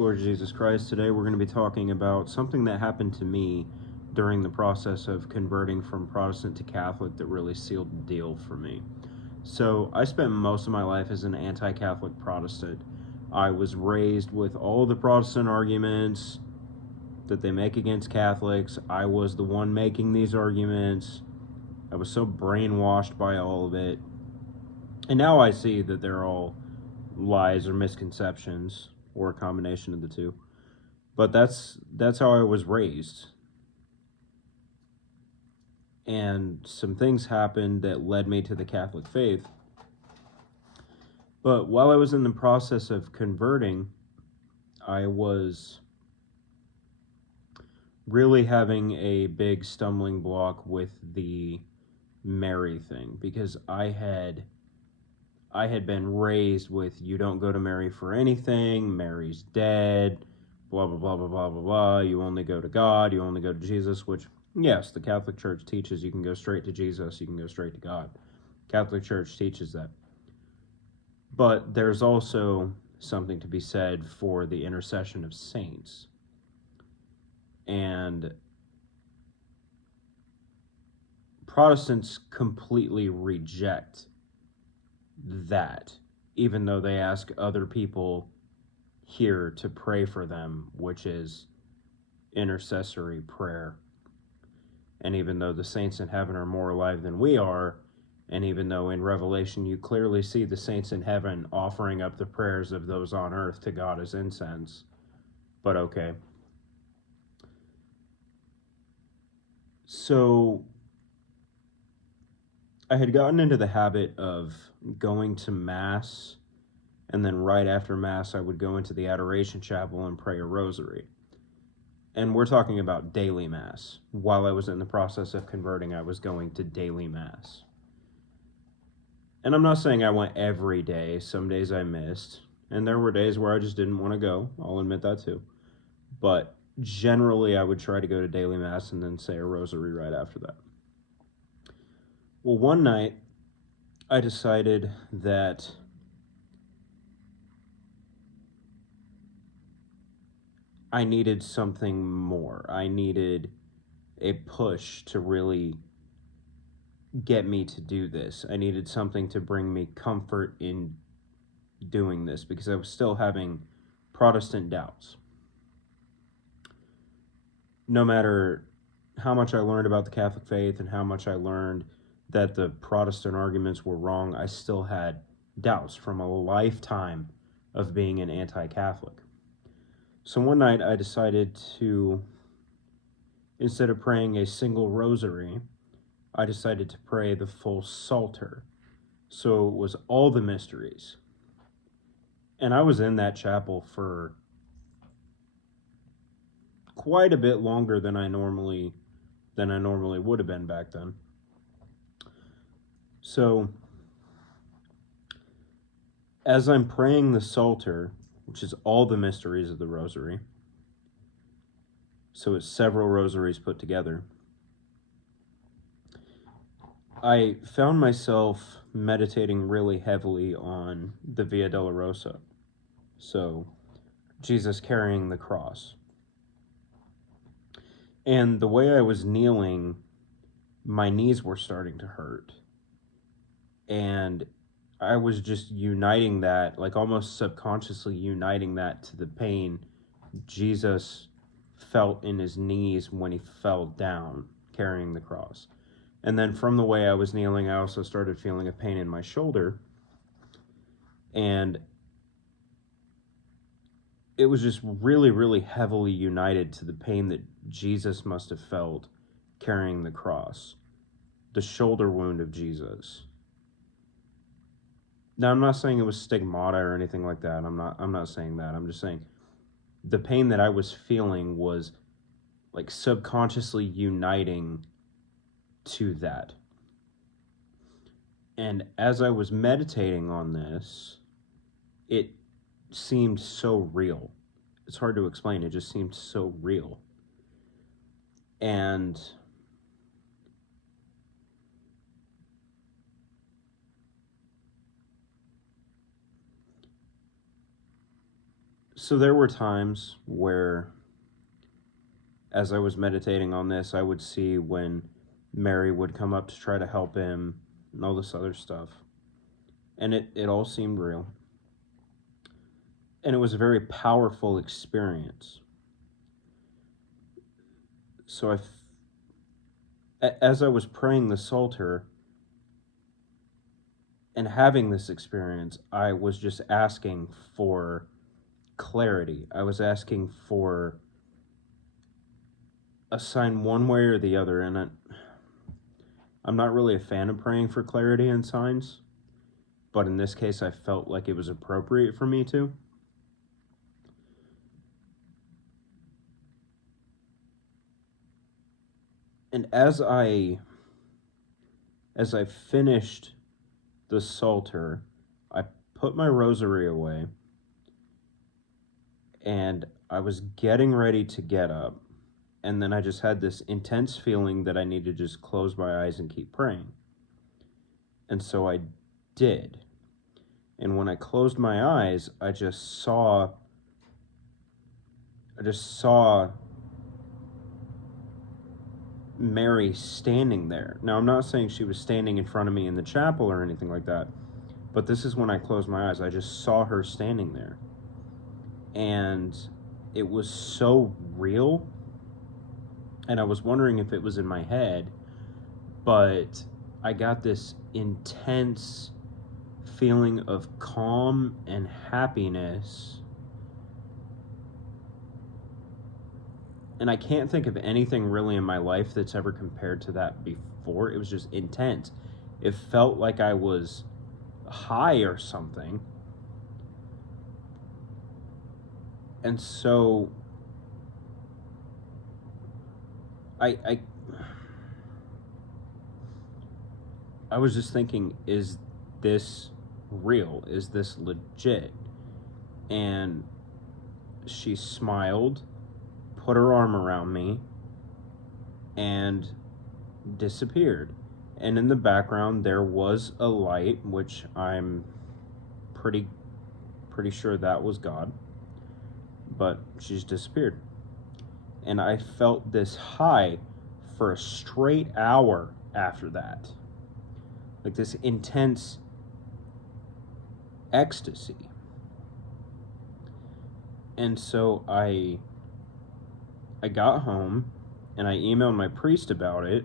Lord Jesus Christ. Today we're going to be talking about something that happened to me during the process of converting from Protestant to Catholic that really sealed the deal for me. So I spent most of my life as an anti-Catholic Protestant. I was raised with all the Protestant arguments that they make against Catholics. I was the one making these arguments. I was so brainwashed by all of it. And now I see that they're all lies or misconceptions, or a combination of the two. But that's how I was raised. And some things happened that led me to the Catholic faith. But while I was in the process of converting, I was really having a big stumbling block with the Mary thing, because I had been raised with, you don't go to Mary for anything, Mary's dead, blah, blah, blah, blah, blah, blah, blah, you only go to God, you only go to Jesus, which, yes, the Catholic Church teaches you can go straight to Jesus, you can go straight to God. Catholic Church teaches that. But there's also something to be said for the intercession of saints. And Protestants completely reject that, even though they ask other people here to pray for them, which is intercessory prayer. And even though the saints in heaven are more alive than we are, and even though in Revelation you clearly see the saints in heaven offering up the prayers of those on earth to God as incense, but okay. So I had gotten into the habit of going to Mass, and then right after Mass I would go into the Adoration Chapel and pray a rosary. And we're talking about daily Mass. While I was in the process of converting, I was going to daily Mass. And I'm not saying I went every day. Some days I missed. And there were days where I just didn't want to go. I'll admit that too. But generally I would try to go to daily Mass and then say a rosary right after that. Well, one night I decided that I needed something more. I needed a push to really get me to do this. I needed something to bring me comfort in doing this, because I was still having Protestant doubts. No matter how much I learned about the Catholic faith and how much I learned that the Protestant arguments were wrong, I still had doubts from a lifetime of being an anti-Catholic. So one night I decided to, instead of praying a single rosary, I decided to pray the full Psalter. So it was all the mysteries. And I was in that chapel for quite a bit longer than I normally would have been back then. So as I'm praying the Psalter, which is all the mysteries of the rosary, so it's several rosaries put together, I found myself meditating really heavily on the Via Dolorosa. So Jesus carrying the cross. And the way I was kneeling, my knees were starting to hurt. And I was just uniting that, like almost subconsciously uniting that to the pain Jesus felt in his knees when he fell down carrying the cross. And then from the way I was kneeling, I also started feeling a pain in my shoulder. And it was just really, really heavily united to the pain that Jesus must have felt carrying the cross. The shoulder wound of Jesus. Now, I'm not saying it was stigmata or anything like that. I'm not saying that. I'm just saying the pain that I was feeling was like subconsciously uniting to that. And as I was meditating on this, it seemed so real. It's hard to explain. It just seemed so real. And So there were times where, as I was meditating on this, I would see when Mary would come up to try to help him and all this other stuff. And it all seemed real. And it was a very powerful experience. So as I was praying the Psalter and having this experience, I was just asking for clarity. I was asking for a sign one way or the other, and I'm not really a fan of praying for clarity and signs, but in this case I felt like it was appropriate for me to. And as I finished the Psalter, I put my rosary away, and I was getting ready to get up, and then I just had this intense feeling that I need to just close my eyes and keep praying. And so I did. And when I closed my eyes, I just saw Mary standing there. Now, I'm not saying she was standing in front of me in the chapel or anything like that, but this is when I closed my eyes. I just saw her standing there. And it was so real. And I was wondering if it was in my head, but I got this intense feeling of calm and happiness. And I can't think of anything really in my life that's ever compared to that before. It was just intense. It felt like I was high or something. And so I was just thinking, is this real? Is this legit? And she smiled, put her arm around me, and disappeared. And in the background there was a light, which I'm pretty sure that was God, but she's disappeared. And I felt this high for a straight hour after that, like this intense ecstasy. And so I got home and I emailed my priest about it.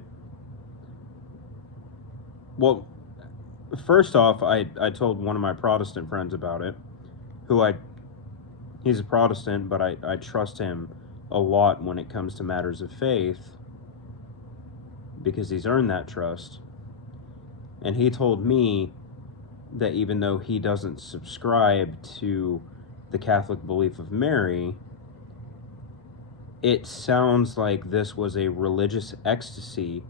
Well, first off, I told one of my Protestant friends about it, he's a Protestant, but I trust him a lot when it comes to matters of faith, because he's earned that trust. And he told me that even though he doesn't subscribe to the Catholic belief of Mary, it sounds like this was a religious ecstasy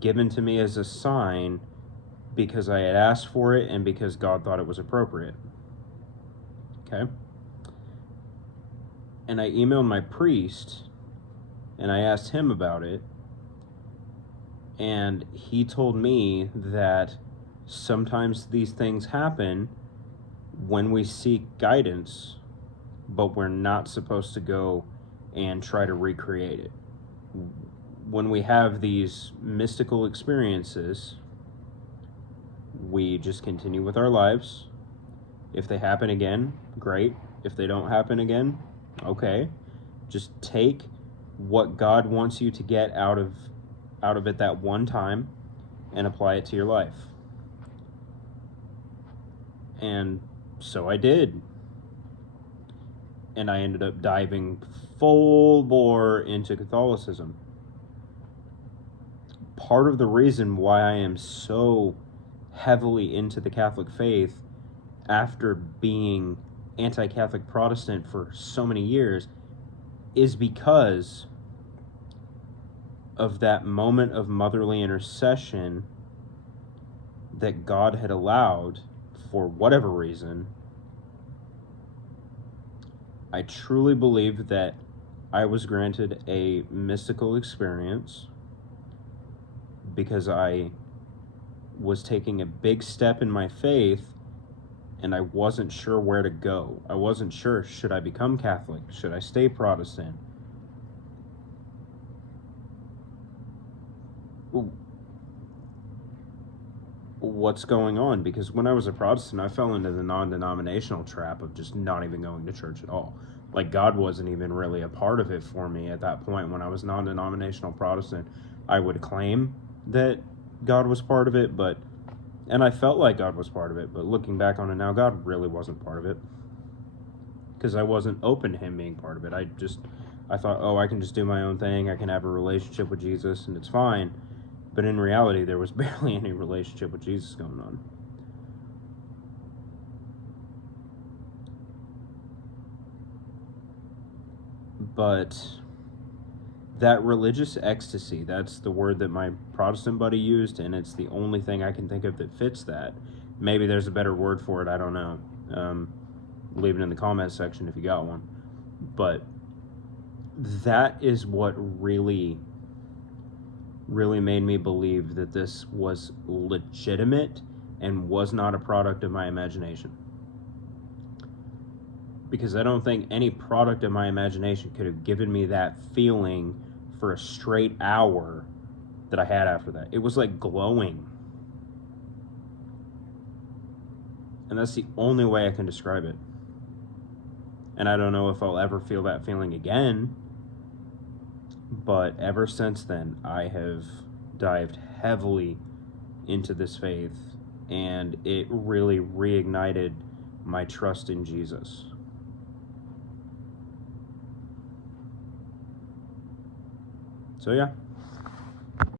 given to me as a sign because I had asked for it and because God thought it was appropriate. Okay? And I emailed my priest and I asked him about it, and he told me that sometimes these things happen when we seek guidance, but we're not supposed to go and try to recreate it. When we have these mystical experiences, we just continue with our lives. If they happen again, great. If they don't happen again, okay. Just take what God wants you to get out of it that one time and apply it to your life. And so I did. And I ended up diving full bore into Catholicism. Part of the reason why I am so heavily into the Catholic faith after being anti-Catholic Protestant for so many years is because of that moment of motherly intercession that God had allowed for whatever reason. I truly believe that I was granted a mystical experience because I was taking a big step in my faith and I wasn't sure where to go. I wasn't sure, should I become Catholic? Should I stay Protestant? What's going on? Because when I was a Protestant, I fell into the non-denominational trap of just not even going to church at all. Like, God wasn't even really a part of it for me at that point. When I was non-denominational Protestant, I would claim that God was part of it, and I felt like God was part of it, but looking back on it now, God really wasn't part of it, because I wasn't open to him being part of it. I thought, oh, I can just do my own thing, I can have a relationship with Jesus, and it's fine. But in reality, there was barely any relationship with Jesus going on. But that religious ecstasy, that's the word that my Protestant buddy used, and it's the only thing I can think of that fits that. Maybe there's a better word for it, I don't know. Leave it in the comments section if you got one. But that is what really made me believe that this was legitimate and was not a product of my imagination. Because I don't think any product of my imagination could have given me that feeling for a straight hour that I had after that. It was like glowing. And that's the only way I can describe it. And I don't know if I'll ever feel that feeling again. But ever since then, I have dived heavily into this faith, and it really reignited my trust in Jesus. So yeah,